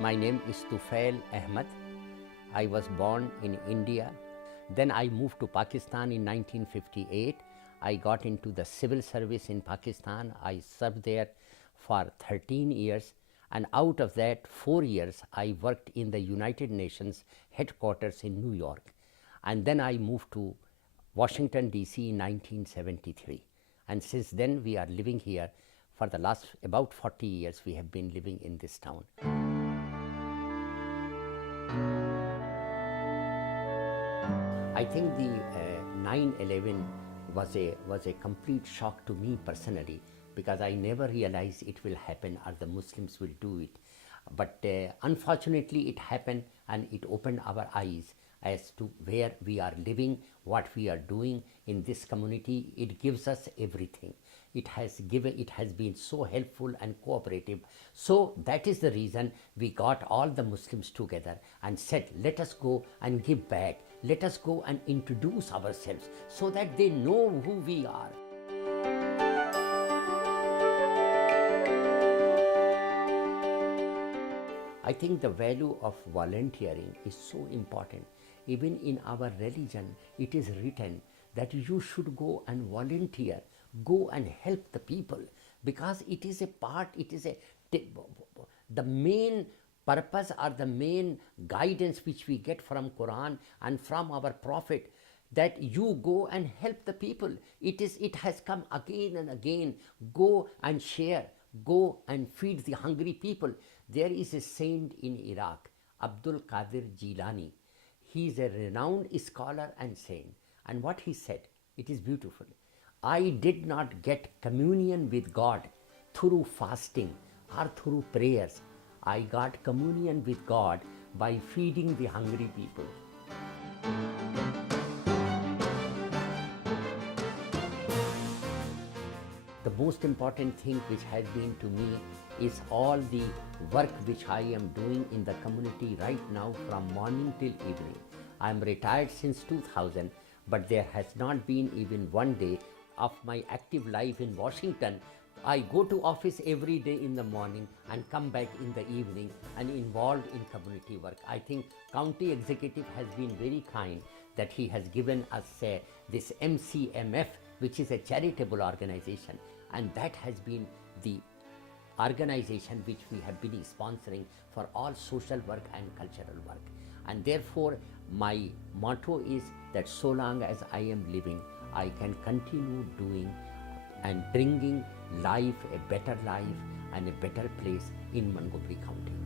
My name is Tufail Ahmed. I was born in India. Then I moved to Pakistan in 1958. I got into the civil service in Pakistan. I served there for 13 years, and out of that 4 years I worked in the United Nations headquarters in New York. And then I moved to Washington DC in 1973. And since then we are living here. For the last about 40 years we have been living in this town. I think the 9/11 was a complete shock to me personally, because I never realized it will happen or the Muslims will do it. But unfortunately it happened, and it opened our eyes as to where we are living, what we are doing in this community. It gives us everything. It has been so helpful and cooperative. So that is the reason we got all the Muslims together and said, let us go and give back. Let us go and introduce ourselves so that they know who we are. I think the value of volunteering is so important. Even in our religion, it is written that you should go and volunteer, go and help the people, because it is a part, the main purpose or the main guidance which we get from Quran and from our Prophet, that you go and help the people. It has come again and again. Go and share, go and feed the hungry people. There is a saint in Iraq, Abdul Qadir Jilani. He is a renowned scholar and saint. And what he said, it is beautiful. I did not get communion with God through fasting or through prayers. I got communion with God by feeding the hungry people. The most important thing which has been to me is all the work which I am doing in the community right now from morning till evening. I am retired since 2000, but there has not been even one day of my active life in Washington. I go to office every day in the morning and come back in the evening and involved in community work. I think county executive has been very kind that he has given us this MCMF, which is a charitable organization, and that has been the organization which we have been sponsoring for all social work and cultural work. And therefore my motto is that so long as I am living, I can continue doing and bringing life, a better life and a better place in Montgomery County.